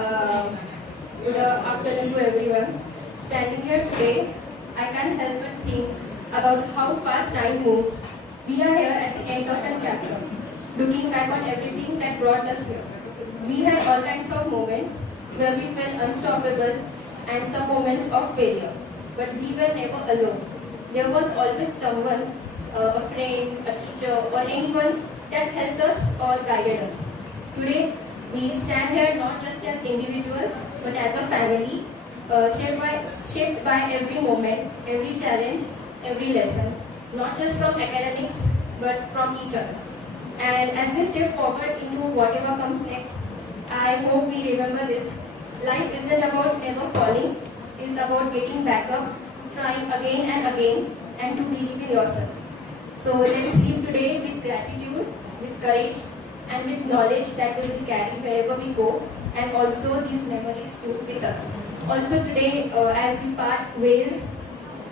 Uh, Good afternoon to everyone. Standing here today, I can't help but think about how fast time moves. We are here at the end of a chapter, looking back on everything that brought us here. We had all kinds of moments where we felt unstoppable and some moments of failure. But we were never alone. There was always someone, a friend, a teacher, or anyone that helped us or guided us. Today, we stand here not just as individuals, but as a family, shaped by every moment, every challenge, every lesson, not just from academics, but from each other. And as we step forward into whatever comes next, I hope we remember this. Life isn't about never falling, it's about getting back up, trying again and again, and to believe in yourself. So let's live today with gratitude, with courage, and with knowledge that we will carry wherever we go, and also these memories too with us. Also today, as we part ways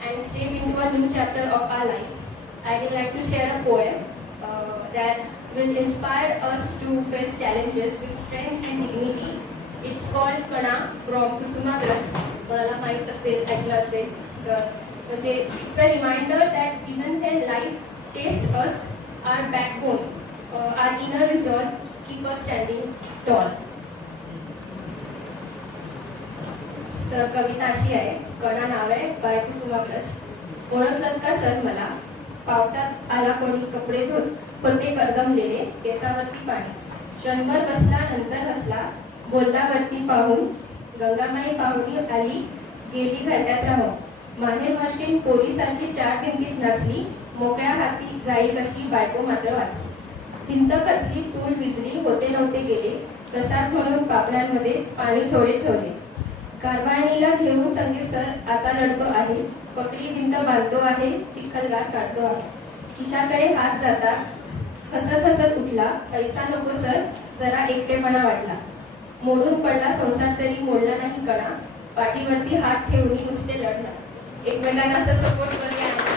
and step into a new chapter of our lives, I would like to share a poem that will inspire us to face challenges with strength and dignity. It's called Kana from Kusumagraj. कोणाला माहित असेल, ऐकलं असेल तर म्हणजे it's a reminder that even when life tests us, our backbone, our inner resolve keep us standing tall. तर कविता अशी आहे, कणा नाव आहे, बाय कुसुमाग्रज. ओळखलं का सर मला, पावसात आला कोणी कपडे धुवून, होते करदमलेले केसावरती पाणी, क्षणभर बसला नंतर हसला, बोलला वरती पाहून, गंगामाई पाहुणी आली गेली घरट्यात राहून, माहेर वाशीन पोरीसारखी चार भिंतीत नाचली, मोकळ्या हाती जाईल कशी बायको मात्र वाचली. भिंत कचली, चूल विजली, होते नव्हते गेले, प्रसाद म्हणून पापड्यांमध्ये पाणी थोडे ठेवले. कारभारणीला घेऊन संगे सर आता लढतो आहे, पकडी भिंत बांधतो आहे, चिखलगार काढतो आहे. खिशाकडे हात जाता हसत हसत उठला, पैसा नको सर जरा एकटेपणा वाटला. मोडून पडला संसार तरी मोडला नाही कणा, पाठीवरती हात ठेवून नुसते लढणार. एकमेकांना असं सपोर्ट करूया.